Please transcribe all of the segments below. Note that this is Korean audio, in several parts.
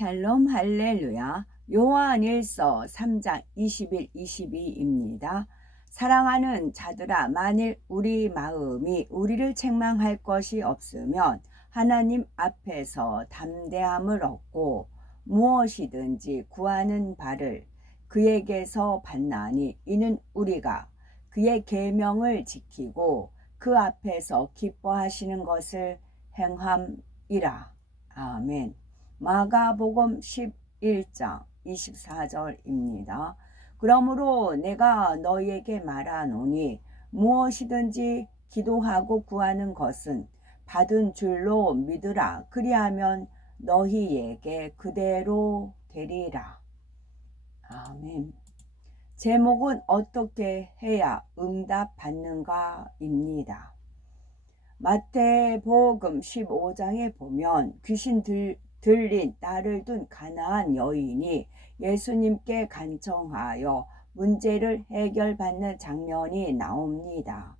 샬롬 할렐루야. 요한일서 3장 21, 22입니다. 사랑하는 자들아, 만일 우리 마음이 우리를 책망할 것이 없으면 하나님 앞에서 담대함을 얻고 무엇이든지 구하는 바를 그에게서 받나니, 이는 우리가 그의 계명을 지키고 그 앞에서 기뻐하시는 것을 행함이라. 아멘. 마가복음 11장 24절입니다. 그러므로 내가 너희에게 말하노니 무엇이든지 기도하고 구하는 것은 받은 줄로 믿으라. 그리하면 너희에게 그대로 되리라. 아멘. 제목은 어떻게 해야 응답받는가입니다. 마태복음 15장에 보면 귀신 들린 딸을 둔 가나안 여인이 예수님께 간청하여 문제를 해결받는 장면이 나옵니다.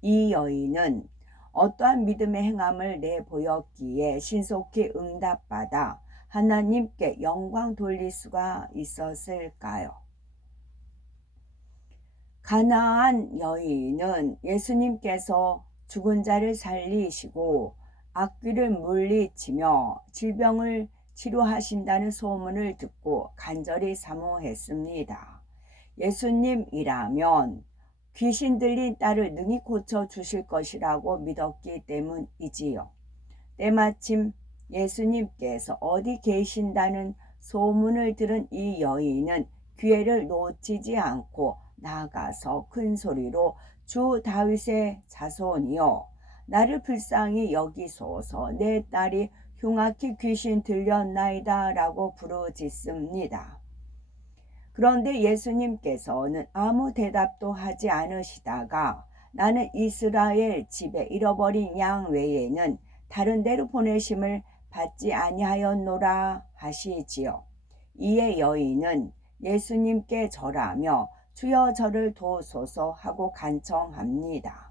이 여인은 어떠한 믿음의 행함을 내보였기에 신속히 응답받아 하나님께 영광 돌릴 수가 있었을까요? 가나안 여인은 예수님께서 죽은 자를 살리시고 악귀를 물리치며 질병을 치료하신다는 소문을 듣고 간절히 사모했습니다. 예수님이라면 귀신 들린 딸을 능히 고쳐주실 것이라고 믿었기 때문이지요. 때마침 예수님께서 어디 계신다는 소문을 들은 이 여인은 기회를 놓치지 않고 나가서 큰 소리로 주 다윗의 자손이여, 나를 불쌍히 여기소서, 내 딸이 흉악히 귀신 들렸나이다 라고 부르짖습니다. 그런데 예수님께서는 아무 대답도 하지 않으시다가 나는 이스라엘 집에 잃어버린 양 외에는 다른 데로 보내심을 받지 아니하였노라 하시지요. 이에 여인은 예수님께 절하며 주여 저를 도우소서 하고 간청합니다.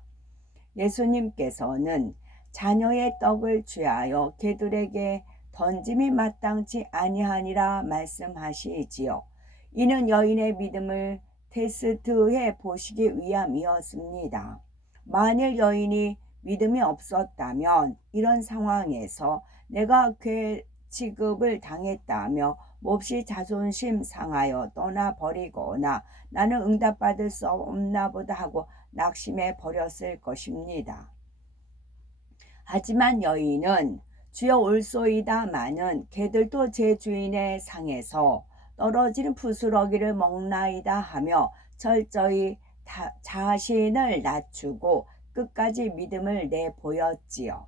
예수님께서는 자녀의 떡을 취하여 개들에게 던짐이 마땅치 아니하니라 말씀하시지요. 이는 여인의 믿음을 테스트해 보시기 위함이었습니다. 만일 여인이 믿음이 없었다면 이런 상황에서 내가 괴 취급을 당했다며 몹시 자존심 상하여 떠나버리거나 나는 응답받을 수 없나 보다 하고 낙심해 버렸을 것입니다. 하지만 여인은 주여 올소이다마는 개들도 제 주인의 상에서 떨어지는 부스러기를 먹나이다 하며 철저히 자신을 낮추고 끝까지 믿음을 내보였지요.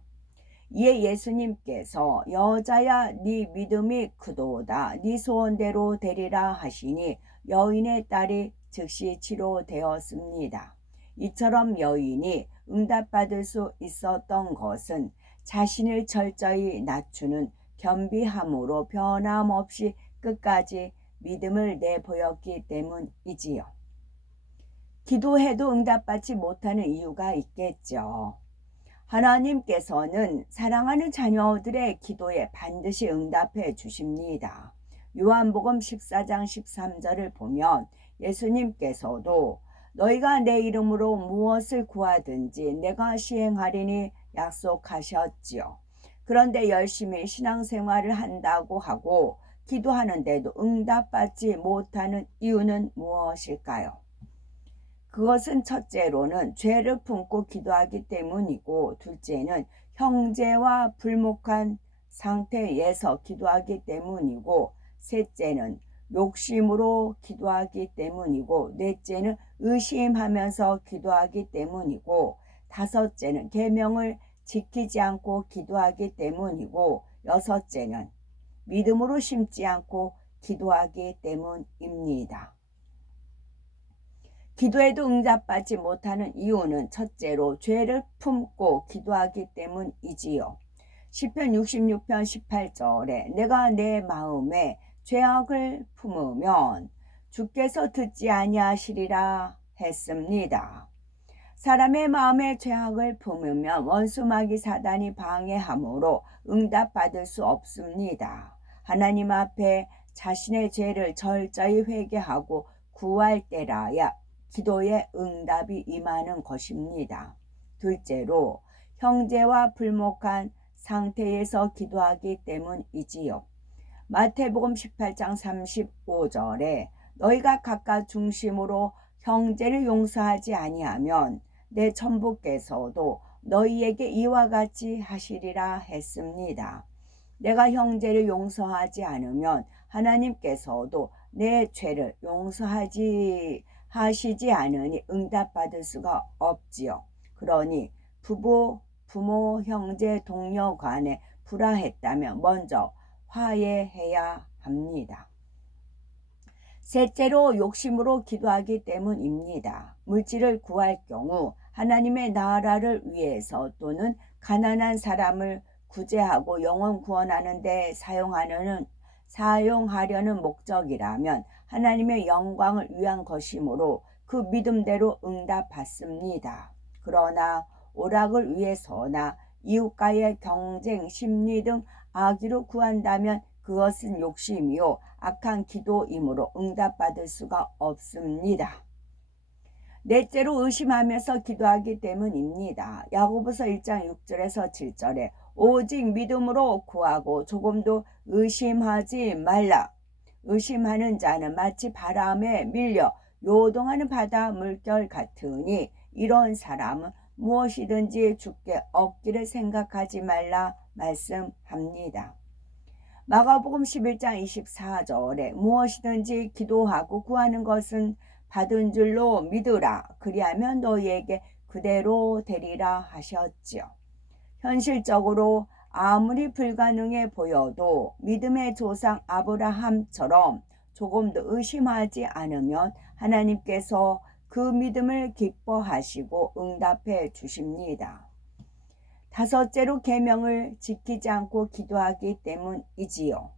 이에 예수님께서 여자야, 네 믿음이 크도다, 네 소원대로 되리라 하시니 여인의 딸이 즉시 치료되었습니다. 이처럼 여인이 응답받을 수 있었던 것은 자신을 철저히 낮추는 겸비함으로 변함없이 끝까지 믿음을 내보였기 때문이지요. 기도해도 응답받지 못하는 이유가 있겠죠. 하나님께서는 사랑하는 자녀들의 기도에 반드시 응답해 주십니다. 요한복음 14장 13절을 보면 예수님께서도 너희가 내 이름으로 무엇을 구하든지 내가 시행하리니 약속하셨지요. 그런데 열심히 신앙생활을 한다고 하고 기도하는데도 응답받지 못하는 이유는 무엇일까요? 그것은 첫째로는 죄를 품고 기도하기 때문이고, 둘째는 형제와 불목한 상태에서 기도하기 때문이고, 셋째는 욕심으로 기도하기 때문이고, 넷째는 의심하면서 기도하기 때문이고, 다섯째는 계명을 지키지 않고 기도하기 때문이고, 여섯째는 믿음으로 심지 않고 기도하기 때문입니다. 기도에도 응답받지 못하는 이유는 첫째로 죄를 품고 기도하기 때문이지요. 시편 66편 18절에 내가 내 마음에 죄악을 품으면 주께서 듣지 아니하시리라 했습니다. 사람의 마음에 죄악을 품으면 원수 마귀 사단이 방해함으로 응답받을 수 없습니다. 하나님 앞에 자신의 죄를 철저히 회개하고 구할 때라야 기도의 응답이 임하는 것입니다. 둘째로 형제와 불목한 상태에서 기도하기 때문이지요. 마태복음 18장 35절에 너희가 각각 중심으로 형제를 용서하지 아니하면 내 천부께서도 너희에게 이와 같이 하시리라 했습니다. 내가 형제를 용서하지 않으면 하나님께서도 내 죄를 하시지 않으니 응답받을 수가 없지요. 그러니 부모, 형제, 동료 간에 불화했다면 먼저 화해해야 합니다. 셋째로 욕심으로 기도하기 때문입니다. 물질을 구할 경우 하나님의 나라를 위해서 또는 가난한 사람을 구제하고 영혼 구원하는 데 사용하려는 목적이라면 하나님의 영광을 위한 것이므로 그 믿음대로 응답받습니다. 그러나 오락을 위해서나 이웃과의 경쟁, 심리 등 악의로 구한다면 그것은 욕심이요 악한 기도이므로 응답받을 수가 없습니다. 넷째로 의심하면서 기도하기 때문입니다. 야고보서 1장 6절에서 7절에 오직 믿음으로 구하고 조금도 의심하지 말라. 의심하는 자는 마치 바람에 밀려 요동하는 바다 물결 같으니 이런 사람은 무엇이든지 주께 얻기를 생각하지 말라 말씀합니다. 마가복음 11장 24절에 무엇이든지 기도하고 구하는 것은 받은 줄로 믿으라. 그리하면 너희에게 그대로 되리라 하셨지요. 현실적으로 아무리 불가능해 보여도 믿음의 조상 아브라함처럼 조금도 의심하지 않으면 하나님께서 그 믿음을 기뻐하시고 응답해 주십니다. 다섯째로 계명을 지키지 않고 기도하기 때문이지요.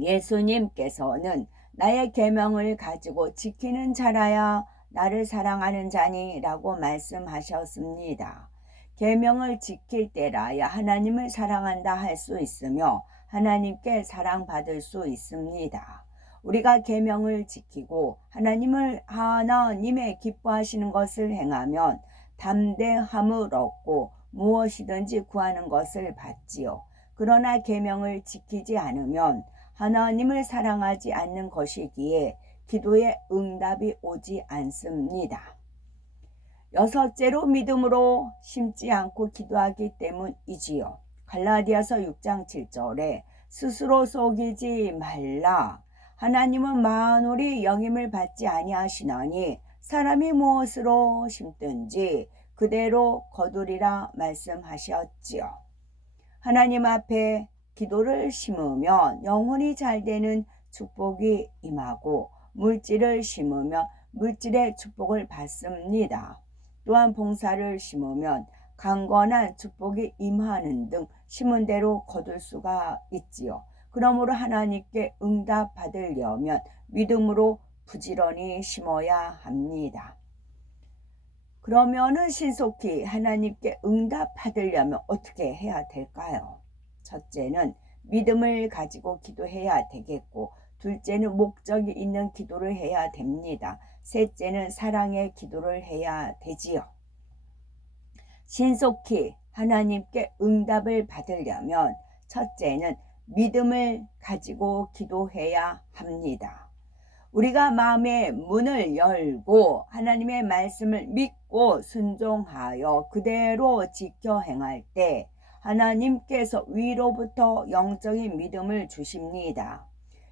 예수님께서는 나의 계명을 가지고 지키는 자라야 나를 사랑하는 자니 라고 말씀하셨습니다. 계명을 지킬 때라야 하나님을 사랑한다 할 수 있으며 하나님께 사랑받을 수 있습니다. 우리가 계명을 지키고 하나님의 기뻐하시는 것을 행하면 담대함을 얻고 무엇이든지 구하는 것을 받지요. 그러나 계명을 지키지 않으면 하나님을 사랑하지 않는 것이기에 기도에 응답이 오지 않습니다. 여섯째로 믿음으로 심지 않고 기도하기 때문이지요. 갈라디아서 6장 7절에 스스로 속이지 말라. 하나님은 만물이 영임을 받지 아니하시나니 사람이 무엇으로 심든지 그대로 거두리라 말씀하셨지요. 하나님 앞에 기도를 심으면 영혼이 잘 되는 축복이 임하고 물질을 심으면 물질의 축복을 받습니다. 또한 봉사를 심으면 강건한 축복이 임하는 등 심은 대로 거둘 수가 있지요. 그러므로 하나님께 응답 받으려면 믿음으로 부지런히 심어야 합니다. 그러면은 신속히 하나님께 응답 받으려면 어떻게 해야 될까요? 첫째는 믿음을 가지고 기도해야 되겠고, 둘째는 목적이 있는 기도를 해야 됩니다. 셋째는 사랑의 기도를 해야 되지요. 신속히 하나님께 응답을 받으려면 첫째는 믿음을 가지고 기도해야 합니다. 우리가 마음의 문을 열고 하나님의 말씀을 믿고 순종하여 그대로 지켜 행할 때 하나님께서 위로부터 영적인 믿음을 주십니다.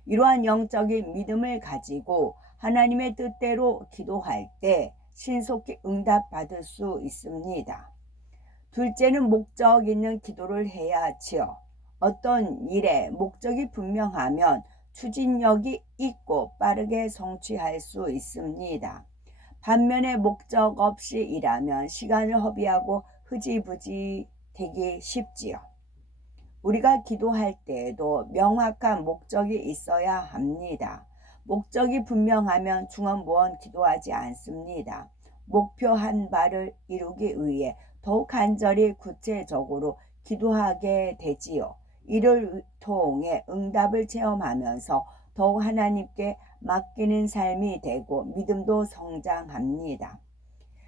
이러한 영적인 믿음을 가지고 하나님의 뜻대로 기도할 때 신속히 응답받을 수 있습니다. 둘째는 목적 있는 기도를 해야 하지요. 어떤 일에 목적이 분명하면 추진력이 있고 빠르게 성취할 수 있습니다. 반면에 목적 없이 일하면 시간을 허비하고 흐지부지 되기 쉽지요. 우리가 기도할 때에도 명확한 목적이 있어야 합니다. 목적이 분명하면 중언부언 기도하지 않습니다. 목표한 바를 이루기 위해 더욱 간절히 구체적으로 기도하게 되지요. 이를 통해 응답을 체험하면서 더욱 하나님께 맡기는 삶이 되고 믿음도 성장합니다.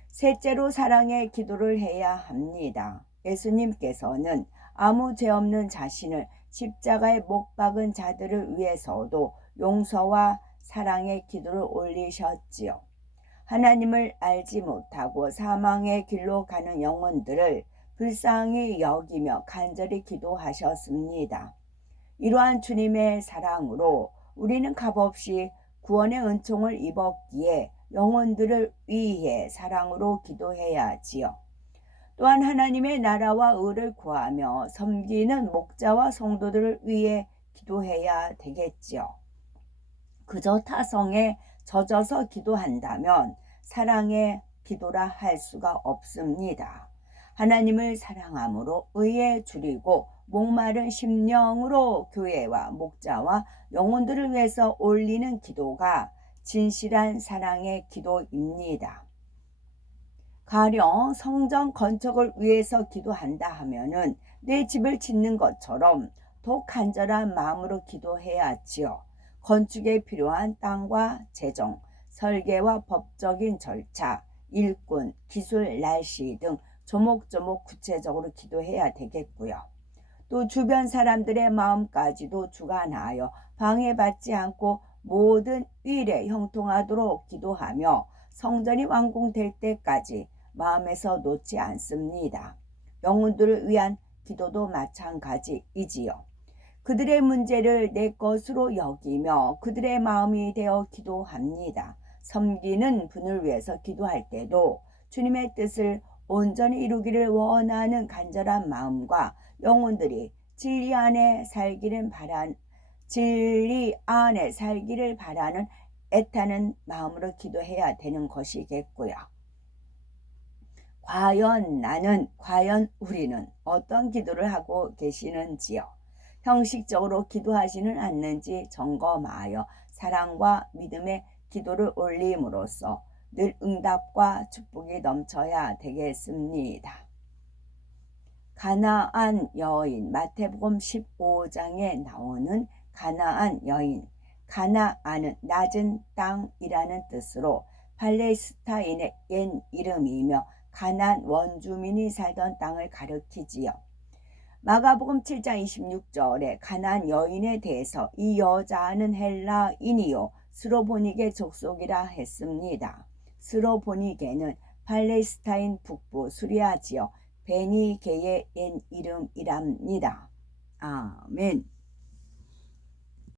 셋째로 사랑의 기도를 해야 합니다. 예수님께서는 아무 죄 없는 자신을 십자가에 못 박은 자들을 위해서도 용서와 사랑의 기도를 올리셨지요. 하나님을 알지 못하고 사망의 길로 가는 영혼들을 불쌍히 여기며 간절히 기도하셨습니다. 이러한 주님의 사랑으로 우리는 값없이 구원의 은총을 입었기에 영혼들을 위해 사랑으로 기도해야지요. 또한 하나님의 나라와 의를 구하며 섬기는 목자와 성도들을 위해 기도해야 되겠지요. 그저 타성에 젖어서 기도한다면 사랑의 기도라 할 수가 없습니다. 하나님을 사랑함으로 의에 줄이고 목마른 심령으로 교회와 목자와 영혼들을 위해서 올리는 기도가 진실한 사랑의 기도입니다. 가령 성전 건축을 위해서 기도한다 하면은 내 집을 짓는 것처럼 더 간절한 마음으로 기도해야지요. 건축에 필요한 땅과 재정, 설계와 법적인 절차, 일꾼, 기술, 날씨 등 조목조목 구체적으로 기도해야 되겠고요. 또 주변 사람들의 마음까지도 주관하여 방해받지 않고 모든 일에 형통하도록 기도하며 성전이 완공될 때까지 마음에서 놓지 않습니다. 영혼들을 위한 기도도 마찬가지이지요. 그들의 문제를 내 것으로 여기며 그들의 마음이 되어 기도합니다. 섬기는 분을 위해서 기도할 때도 주님의 뜻을 온전히 이루기를 원하는 간절한 마음과 영혼들이 진리 안에 살기를 바라는 애타는 마음으로 기도해야 되는 것이겠고요. 과연 우리는 어떤 기도를 하고 계시는지요? 형식적으로 기도하지는 않는지 점검하여 사랑과 믿음의 기도를 올림으로써 늘 응답과 축복이 넘쳐야 되겠습니다. 가나안 여인, 마태복음 15장에 나오는 가나안 여인. 가나안은 낮은 땅이라는 뜻으로 팔레스타인의 옛 이름이며 가나안 원주민이 살던 땅을 가리키지요. 마가복음 7장 26절에 가나안 여인에 대해서 이 여자는 헬라인이요 스로보니게 족속이라 했습니다. 스로보니게는 팔레스타인 북부 수리아 지역 베니게의 옛 이름이랍니다. 아멘.